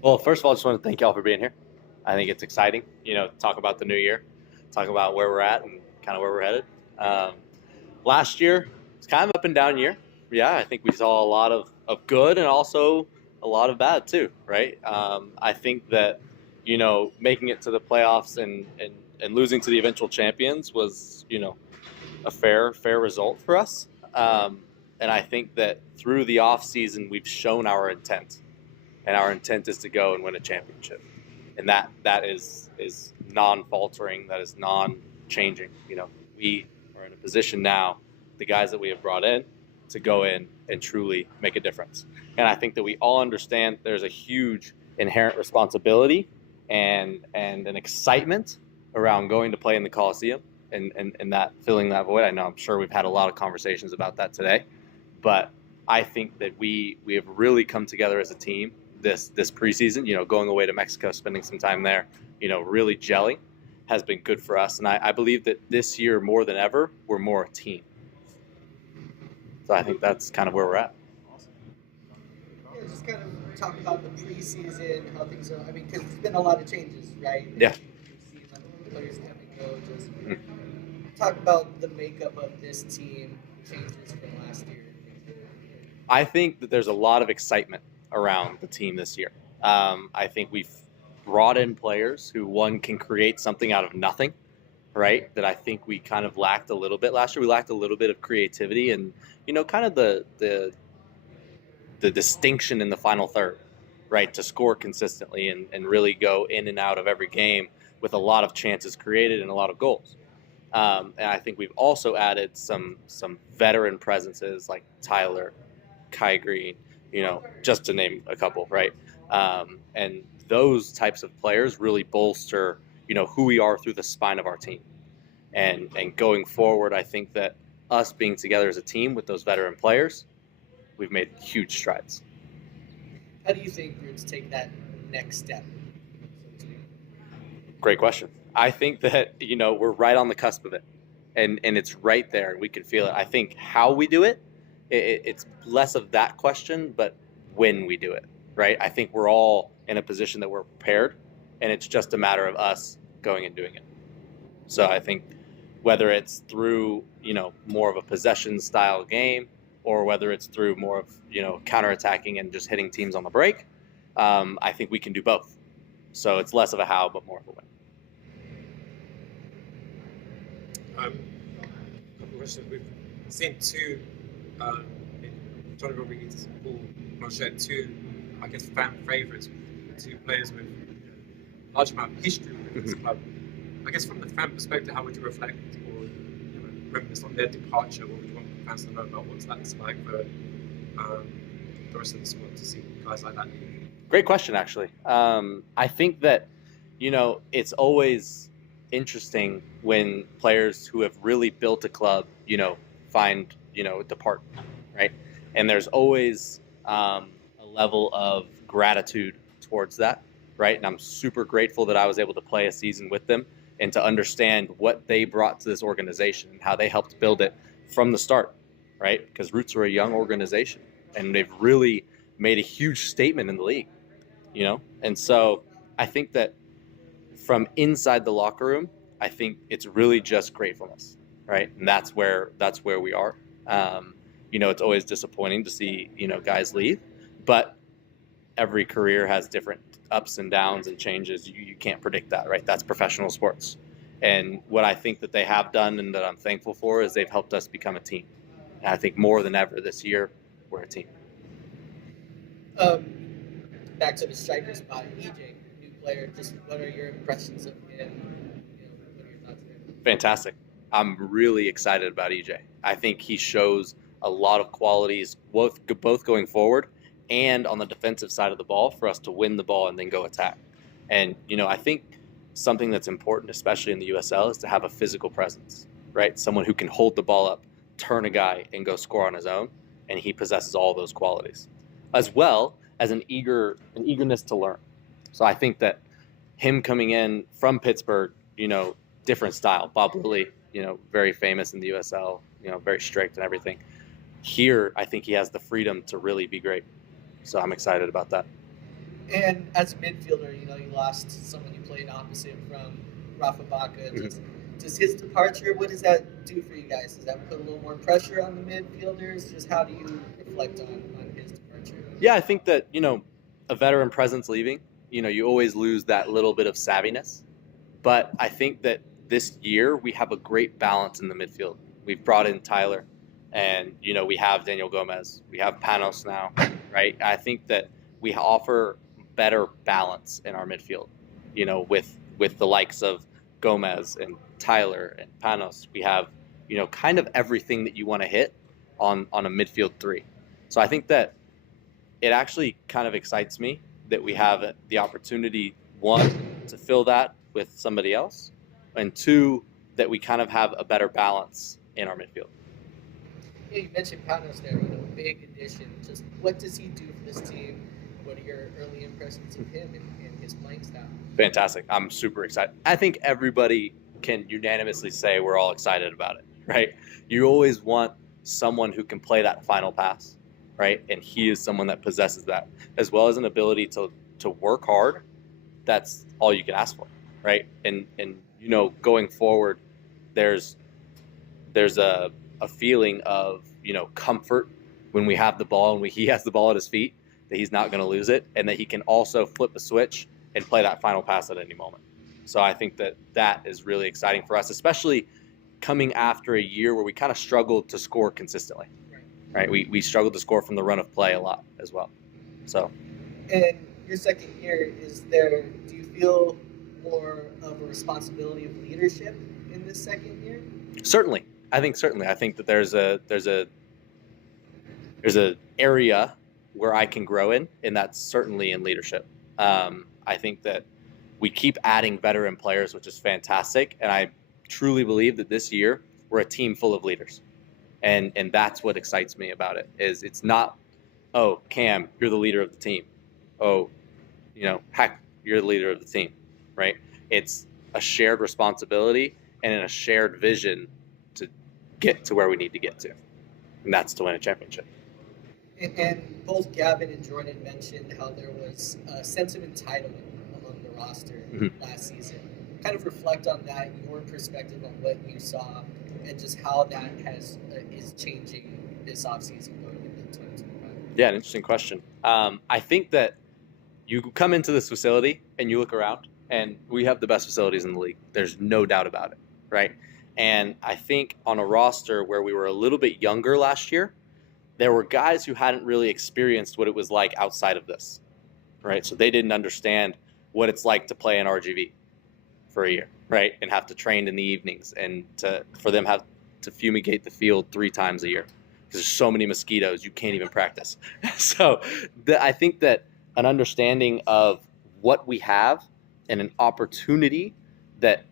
Well, first of all, I just want to thank y'all for being here. I think it's exciting, talk about the new year, talk about where we're at and kind of where we're headed. Um, Last year, it's kind of up and down year. Yeah, I think we saw a lot of good and also a lot of bad too, right? I think that, making it to the playoffs and losing to the eventual champions was, a fair result for us. And I think that through the off season, we've shown our intent, and our intent is to go and win a championship, and that is non-faltering, that is non-changing. We are in a position now, the guys that we have brought in, to go in and truly make a difference. And I think that we all understand there's a huge inherent responsibility and an excitement around going to play in the Coliseum and that filling that void. I know, I'm sure we've had a lot of conversations about that today, but I think that we have really come together as a team this preseason. Going away to Mexico, spending some time there, really gelling has been good for us. And I believe that this year more than ever, we're more a team. So I think that's kind of where we're at. Yeah, just kind of talk about the preseason, how things are. I mean, because there's been a lot of changes, right? Yeah. You've seen players come and go. Just Mm. talk about the makeup of this team, changes from last year. I think that there's a lot of excitement around the team this year. I think we've brought in players who, one, can create something out of nothing, right? That I think we kind of lacked a little bit last year. We lacked a little bit of creativity and, kind of the distinction in the final third, right? To score consistently and really go in and out of every game with a lot of chances created and a lot of goals. And I think we've also added some veteran presences like Tyler, Kai Green, just to name a couple, right? And those types of players really bolster, who we are through the spine of our team. And going forward, I think that us being together as a team with those veteran players, we've made huge strides. How do you think Roots take that next step? Great question. I think that, we're right on the cusp of it, and it's right there and we can feel it. I think how we do it's less of that question, but when we do it, right? I think we're all in a position that we're prepared, and it's just a matter of us going and doing it. So I think whether it's through, more of a possession style game, or whether it's through more of, counterattacking and just hitting teams on the break, I think we can do both. So it's less of a how, but more of a when. A couple of questions. We've seen two, Johnny Rodriguez, Paul Blanchet, two, I guess, fan favourites, two players with a large amount of history with this club. I guess from the fan perspective, how would you reflect or reminisce on their departure? What would you want fans to know about what's that's like for the rest of the squad to see guys like that? Great question, actually. I think that, it's always interesting when players who have really built a club, find, depart, right? And there's always a level of gratitude towards that, right? And I'm super grateful that I was able to play a season with them and to understand what they brought to this organization and how they helped build it from the start, right? Because Roots are a young organization and they've really made a huge statement in the league, And so I think that from inside the locker room, I think it's really just gratefulness, right? And that's where we are. It's always disappointing to see, guys leave, but every career has different ups and downs and changes. You can't predict that, right? That's professional sports. And what I think that they have done and that I'm thankful for is they've helped us become a team. And I think more than ever this year, we're a team. Back to the striker spot, EJ, new player. Just what are your impressions of him? What are your thoughts there? Fantastic. I'm really excited about EJ. I think he shows a lot of qualities, both going forward and on the defensive side of the ball, for us to win the ball and then go attack. And, I think something that's important, especially in the USL, is to have a physical presence, right? Someone who can hold the ball up, turn a guy, and go score on his own. And he possesses all those qualities, as well as an eagerness to learn. So I think that him coming in from Pittsburgh, different style. Bob Lilly, very famous in the USL, very strict and everything. Here, I think he has the freedom to really be great. So I'm excited about that. And as a midfielder, you lost someone you played opposite from Rafa Baca. Does his departure, what does that do for you guys? Does that put a little more pressure on the midfielders? Just how do you reflect on his departure? Yeah, I think that, a veteran presence leaving, you always lose that little bit of savviness. But I think that this year we have a great balance in the midfield. We've brought in Tyler, and, we have Daniel Gomez. We have Panos now, right? I think that we offer better balance in our midfield, with the likes of Gomez and Tyler and Panos. We have, kind of everything that you want to hit on a midfield three. So I think that it actually kind of excites me that we have the opportunity, one, to fill that with somebody else, and two, that we kind of have a better balance in our midfield. Yeah, you mentioned Panos there, big addition. Just what does he do for this team? What are your early impressions of him and his playing style? Fantastic. I'm super excited. I think everybody can unanimously say we're all excited about it, right? You always want someone who can play that final pass, right? And he is someone that possesses that, as well as an ability to work hard. That's all you can ask for, right? And going forward, there's a feeling of, comfort when we have the ball and he has the ball at his feet, that he's not going to lose it, and that he can also flip the switch and play that final pass at any moment. So I think that is really exciting for us, especially coming after a year where we kind of struggled to score consistently, right? We struggled to score from the run of play a lot as well. So. And your second year, do you feel more of a responsibility of leadership in this second year? Certainly. I think that there's a area where I can grow in, and that's certainly in leadership. I think that we keep adding veteran players, which is fantastic. And I truly believe that this year we're a team full of leaders. And that's what excites me about it, is it's not, oh, Cam, you're the leader of the team. Oh, heck, you're the leader of the team, right? It's a shared responsibility and a shared vision to get to where we need to get to. And that's to win a championship. And both Gavin and Jordan mentioned how there was a sense of entitlement among the roster last season. Kind of reflect on that, your perspective on what you saw, and just how that is changing this offseason going into 2025. Yeah, an interesting question. I think that you come into this facility and you look around, and we have the best facilities in the league. There's no doubt about it, right? And I think on a roster where we were a little bit younger last year, there were guys who hadn't really experienced what it was like outside of this, right? So they didn't understand what it's like to play in RGV for a year, right? And have to train in the evenings, and for them have to fumigate the field 3 times a year because there's so many mosquitoes you can't even practice. So I think that an understanding of what we have and an opportunity that,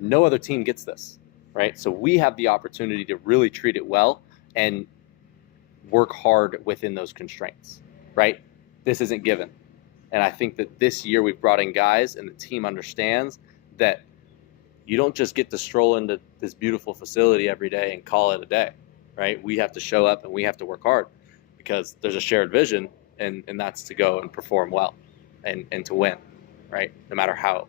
no other team gets this, right? So we have the opportunity to really treat it well and work hard within those constraints, right? This isn't given. And I think that this year we've brought in guys, and the team understands that you don't just get to stroll into this beautiful facility every day and call it a day, right? We have to show up and we have to work hard because there's a shared vision, and that's to go and perform well and to win, right? No matter how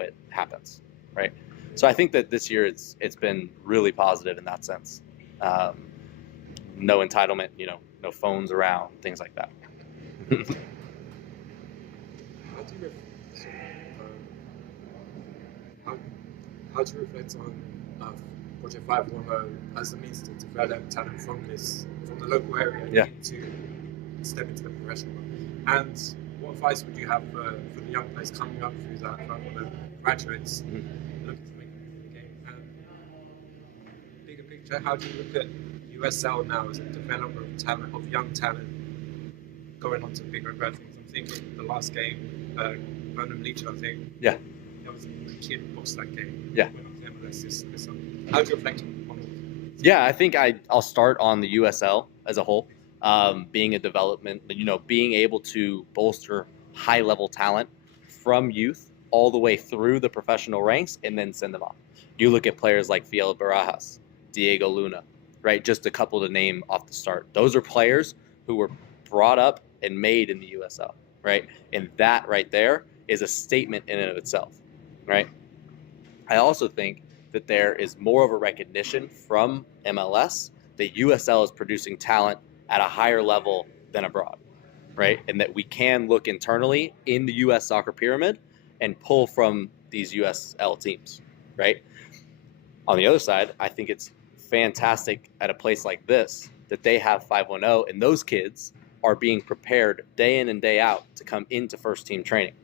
it happens, right? So I think that this year it's been really positive in that sense. No entitlement, no phones around, things like that. How do you reflect on Project 510 as a means to develop talent from the local area to step into the professional world? And what advice would you have for the young players coming up through that 510 graduates looking to make the game? And bigger picture, how do you look at USL now as a developer of talent, of young talent, going on to bigger and better things? I'm thinking the last game, Burnham Leach, I think. Yeah. There was a kid who lost that game. Yeah. How do you reflect on all of it? Yeah, I think I'll start on the USL as a whole. Being a development, being able to bolster high-level talent from youth all the way through the professional ranks and then send them on. You look at players like Fiel Barajas, Diego Luna, right? Just a couple to name off the start. Those are players who were brought up and made in the USL, right? And that right there is a statement in and of itself, right? I also think that there is more of a recognition from MLS that USL is producing talent at a higher level than abroad, right? And that we can look internally in the US soccer pyramid and pull from these USL teams, right? On the other side, I think it's fantastic at a place like this that they have 510 and those kids are being prepared day in and day out to come into first team training,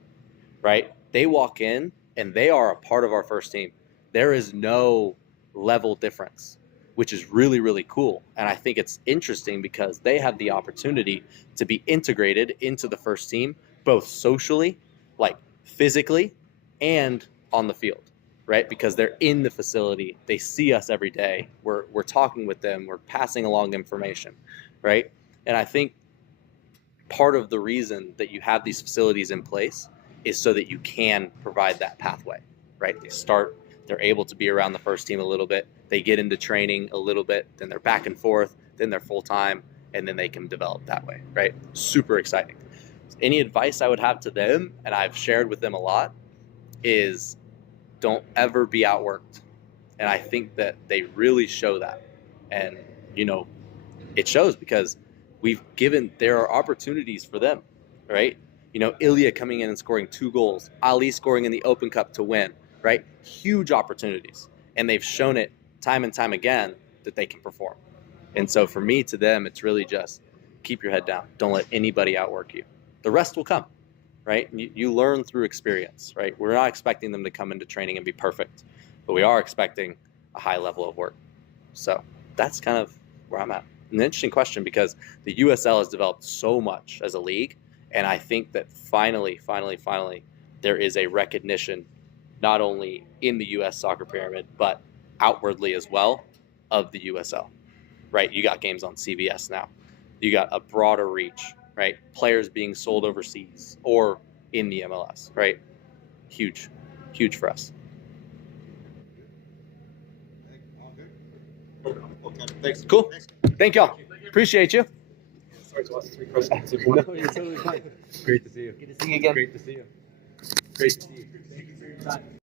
right? They walk in and they are a part of our first team. There is no level difference, which is really, really cool. And I think it's interesting because they have the opportunity to be integrated into the first team, both socially, like physically, and on the field, right? Because they're in the facility. They see us every day. We're talking with them. We're passing along information, right? And I think part of the reason that you have these facilities in place is so that you can provide that pathway, right? They're able to be around the first team a little bit. They get into training a little bit, then they're back and forth, then they're full-time, and then they can develop that way, right? Super exciting. Any advice I would have to them, and I've shared with them a lot, is don't ever be outworked. And I think that they really show that. And, it shows because there are opportunities for them, right? Ilya coming in and scoring 2 goals, Ali scoring in the Open Cup to win, right? Huge opportunities. And they've shown it time and time again that they can perform. And so for me, to them, it's really just keep your head down. Don't let anybody outwork you. The rest will come, right? You learn through experience, right? We're not expecting them to come into training and be perfect, but we are expecting a high level of work. So that's kind of where I'm at. An interesting question because the USL has developed so much as a league. And I think that finally, there is a recognition not only in the U.S. soccer pyramid, but outwardly as well of the USL, right? You got games on CBS now. You got a broader reach, right? Players being sold overseas or in the MLS, right? Huge for us. Okay, thanks. Cool. Thank y'all. Appreciate you. Sorry to ask 3 questions in No, one. you're totally fine. Great to see you. Good to see you again. Great to see you. Great to see you. Thank you for your time.